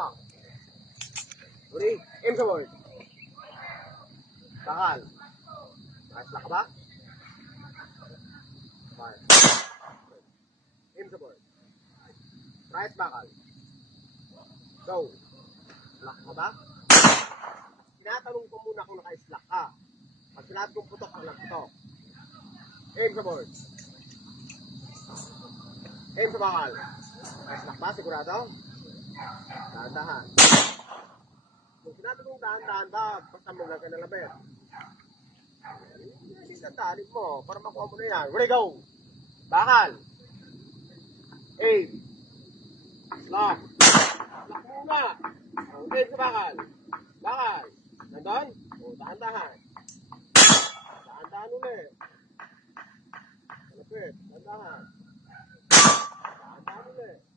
Pak. Uri, aim sa board. Bakal. Nice lock ba? Fire. Aim sa board. Right bakal. Go. Lock ka ba? Tinatanong ko muna kung naka-slack ka. Pag sinabi kong putok, ang nagputok. Aim sa board. Aim sa bakal. Naka-slack ba? Sigurado? Dahan-dahan. Kung sinabi kong dahan-dahan ba, basta mo lang ka na labet. Hindi tandaanin mo para makuha mo na yan. Ready, go! Bakal. Aim. Lock. Lock muna. Aim sa bakal. Bakal. Nandun? O, dahan-dahan. Dahan-dahan ulit. Malapit. Dahan-dahan. Dahan-dahan ulit.